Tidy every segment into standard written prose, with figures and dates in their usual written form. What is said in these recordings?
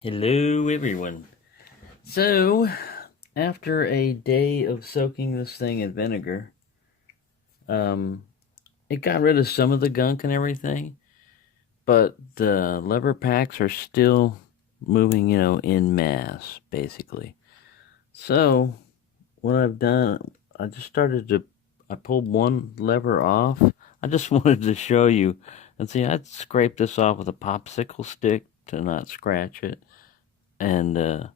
Hello, everyone. So, after a day of soaking this thing in vinegar, um, it got rid of some of the gunk and everything, but the lever packs are still moving, in mass, basically. So, what I've done, I pulled one lever off. I just wanted to show you. And see, I'd scrape this off with a popsicle stick to not scratch it. And,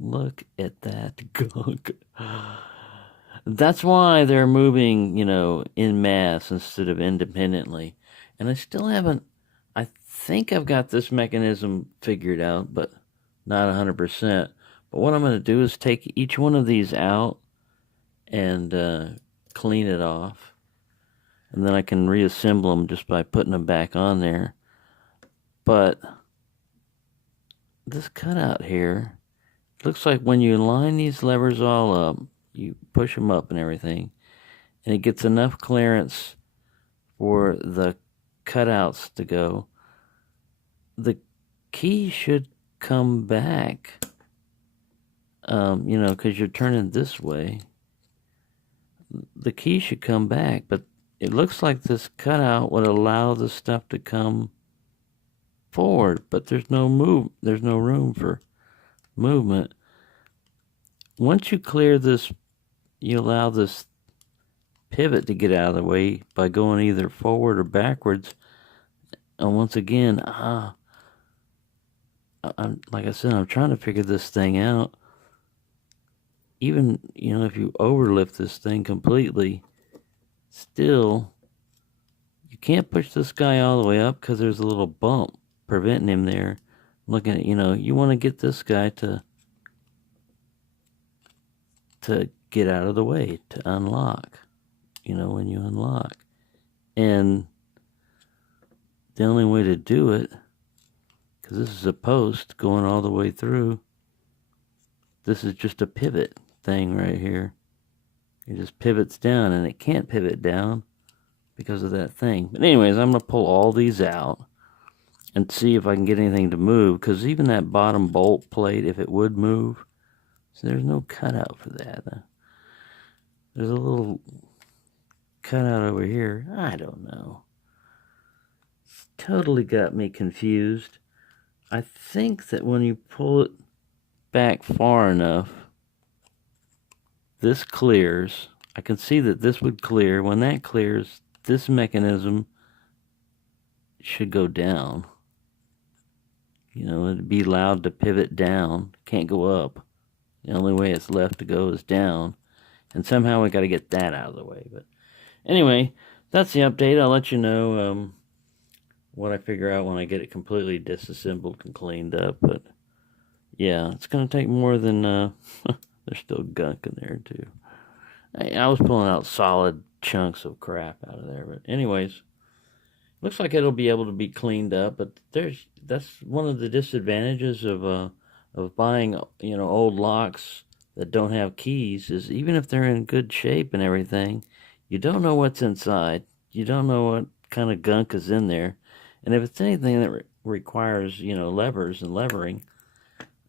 look at that gunk. That's why they're moving, in mass instead of independently. And I still haven't, I think I've got this mechanism figured out, but not 100%. But what I'm going to do is take each one of these out and clean it off. And then I can reassemble them just by putting them back on there. But this cutout here, looks like when you line these levers all up, you push them up and everything, and it gets enough clearance for the cutouts to go. The key should come back, because you're turning this way. The key should come back, but it looks like this cutout would allow the stuff to come forward, but there's no room for movement. Once you clear this, you allow this pivot to get out of the way by going either forward or backwards. And once again, like I said, I'm trying to figure this thing out. Even, if you overlift this thing completely, still, you can't push this guy all the way up because there's a little bump preventing him there. Looking at, you want to get this guy to get out of the way, to unlock, when you unlock. And the only way to do it, because this is a post going all the way through, this is just a pivot thing right here. It just pivots down, and it can't pivot down because of that thing. But anyways, I'm going to pull all these out and see if I can get anything to move, because even that bottom bolt plate, if it would move, so there's no cutout for that. There's a little cutout over here. I don't know. It's totally got me confused. I think that when you pull it back far enough, this clears. I can see that this would clear. When that clears, this mechanism should go down. It'd be allowed to pivot down. Can't go up. The only way it's left to go is down. And somehow we got to get that out of the way. But anyway, that's the update. I'll let you know what I figure out when I get it completely disassembled and cleaned up. But yeah, it's going to take more than... there's still gunk in there too. I was pulling out solid chunks of crap out of there. But anyways, looks like it'll be able to be cleaned up. But that's one of the disadvantages of buying old locks that don't have keys, is even if they're in good shape and everything, you don't know what's inside. You don't know what kind of gunk is in there. And if it's anything that requires, levers and levering,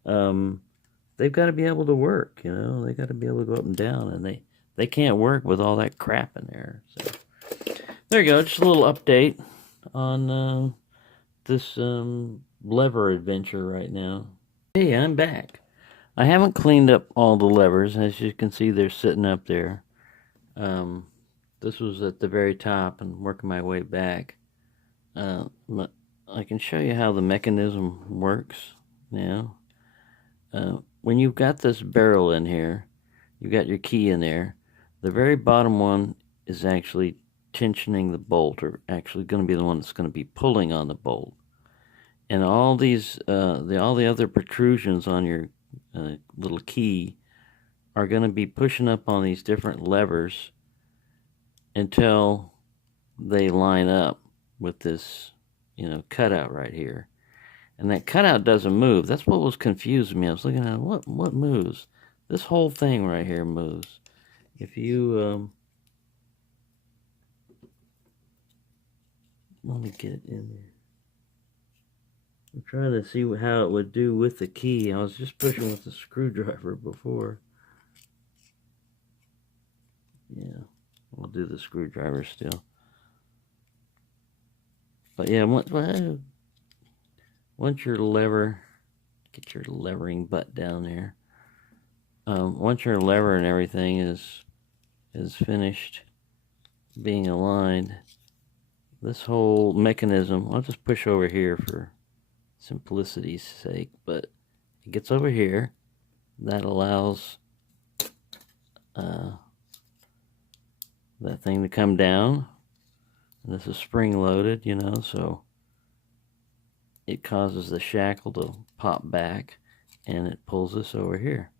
they've got to be able to work, They got to be able to go up and down, and they can't work with all that crap in there. So there you go, just a little update on this lever adventure right now. Hey, I'm back. I haven't cleaned up all the levers. As you can see, they're sitting up there. This was at the very top and working my way back. I can show you how the mechanism works now. When you've got this barrel in here, you've got your key in there. The very bottom one is actually tensioning the bolt, or actually going to be the one that's going to be pulling on the bolt. And all these, all the other protrusions on your little key are going to be pushing up on these different levers until they line up with this, cutout right here. And that cutout doesn't move. That's what was confusing me. I was looking at what moves. This whole thing right here moves. If you let me get it in there. I'm trying to see how it would do with the key. I was just pushing with the screwdriver before. Yeah, we'll do the screwdriver still. But yeah, once your lever, get your levering butt down there. Once your lever and everything is finished being aligned, this whole mechanism, I'll just push over here for simplicity's sake, but it gets over here. That allows that thing to come down. And this is spring loaded, you know, so it causes the shackle to pop back and it pulls this over here.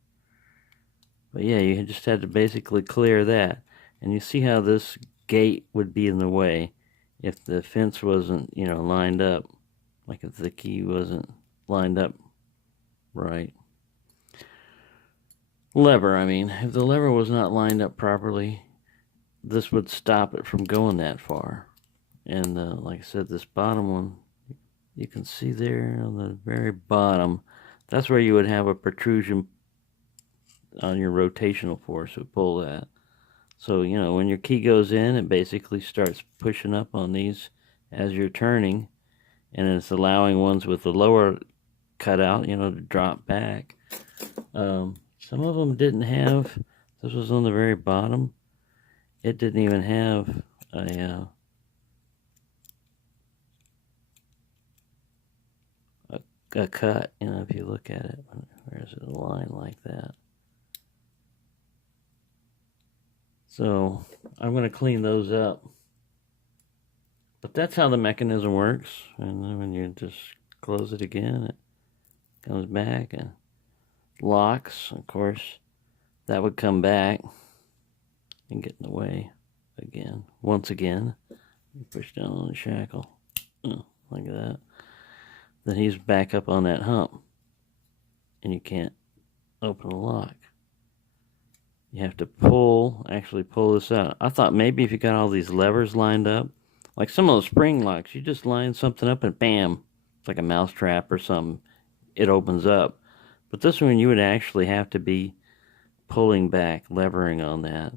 But yeah, you just had to basically clear that. And you see how this gate would be in the way if the fence wasn't, you know, lined up. Like if the key wasn't lined up right. Lever, I mean, if the lever was not lined up properly, this would stop it from going that far. And like I said, this bottom one, you can see there on the very bottom, that's where you would have a protrusion on your rotational force would pull that. So, you know, when your key goes in, it basically starts pushing up on these as you're turning, and it's allowing ones with the lower cutout, you know, to drop back. Some of them didn't have, this was on the very bottom, it didn't even have a cut, you know, if you look at it, there's a line like that. So I'm going to clean those up. But that's how the mechanism works. And then when you just close it again, it comes back and locks. Of course, that would come back and get in the way again. Once again, you push down on the shackle. Oh, like that. Then he's back up on that hump. And you can't open the lock. You have to actually pull this out. I thought maybe if you got all these levers lined up, like some of those spring locks, you just line something up and bam, it's like a mouse trap or something, it opens up. But this one you would actually have to be pulling back, levering on that.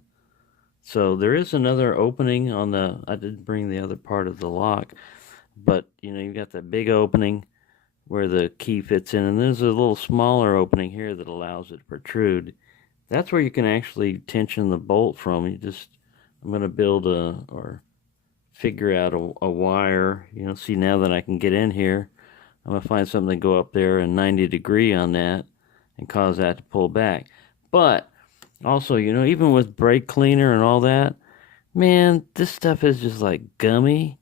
So there is another opening on the, I didn't bring the other part of the lock, but you know, you've got that big opening where the key fits in, and there's a little smaller opening here that allows it to protrude. That's where you can actually tension the bolt from. I'm going to build or figure out a wire. You know, see now that I can get in here, I'm going to find something to go up there and 90 degree on that and cause that to pull back. But also, you know, even with brake cleaner and all that, man, this stuff is just like gummy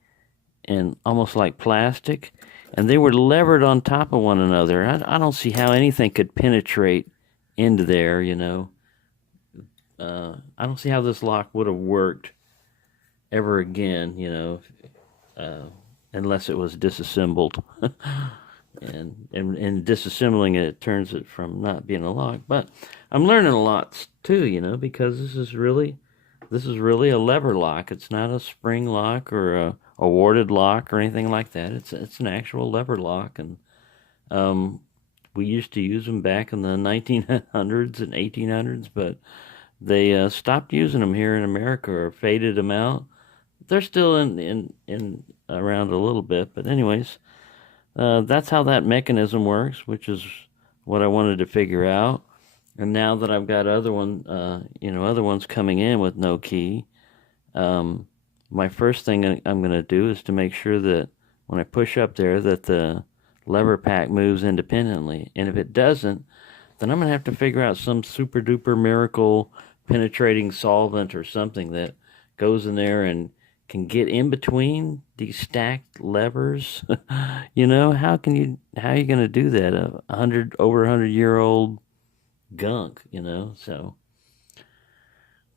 and almost like plastic. And they were levered on top of one another. I don't see how anything could penetrate into there, you know. I don't see how this lock would have worked ever again, you know, unless it was disassembled. and disassembling it, it turns it from not being a lock. But I'm learning a lot too, you know, because this is really a lever lock. It's not a spring lock or a warded lock or anything like that. It's an actual lever lock, and we used to use them back in the 1900s and 1800s, but they stopped using them here in America or faded them out. They're still in around a little bit, but anyways, that's how that mechanism works, which is what I wanted to figure out. And now that I've got other ones coming in with no key, my first thing I'm going to do is to make sure that when I push up there that the lever pack moves independently. And if it doesn't, then I'm going to have to figure out some super duper miracle penetrating solvent or something that goes in there and can get in between these stacked levers. You know, how are you going to do that? Over 100-year-old gunk, you know, so.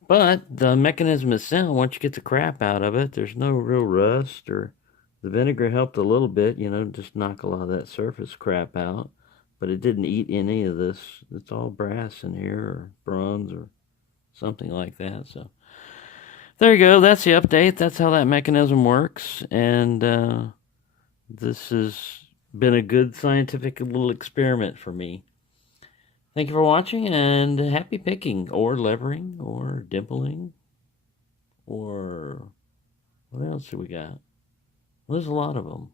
But the mechanism itself, once you get the crap out of it, there's no real rust, or the vinegar helped a little bit, you know, just knock a lot of that surface crap out. But it didn't eat any of this. It's all brass in here, or bronze, or something like that. So there you go. That's the update. That's how that mechanism works. And this is been a good scientific little experiment for me. Thank you for watching, and happy picking, or levering, or dimpling, or what else do we got? Well, there's a lot of them.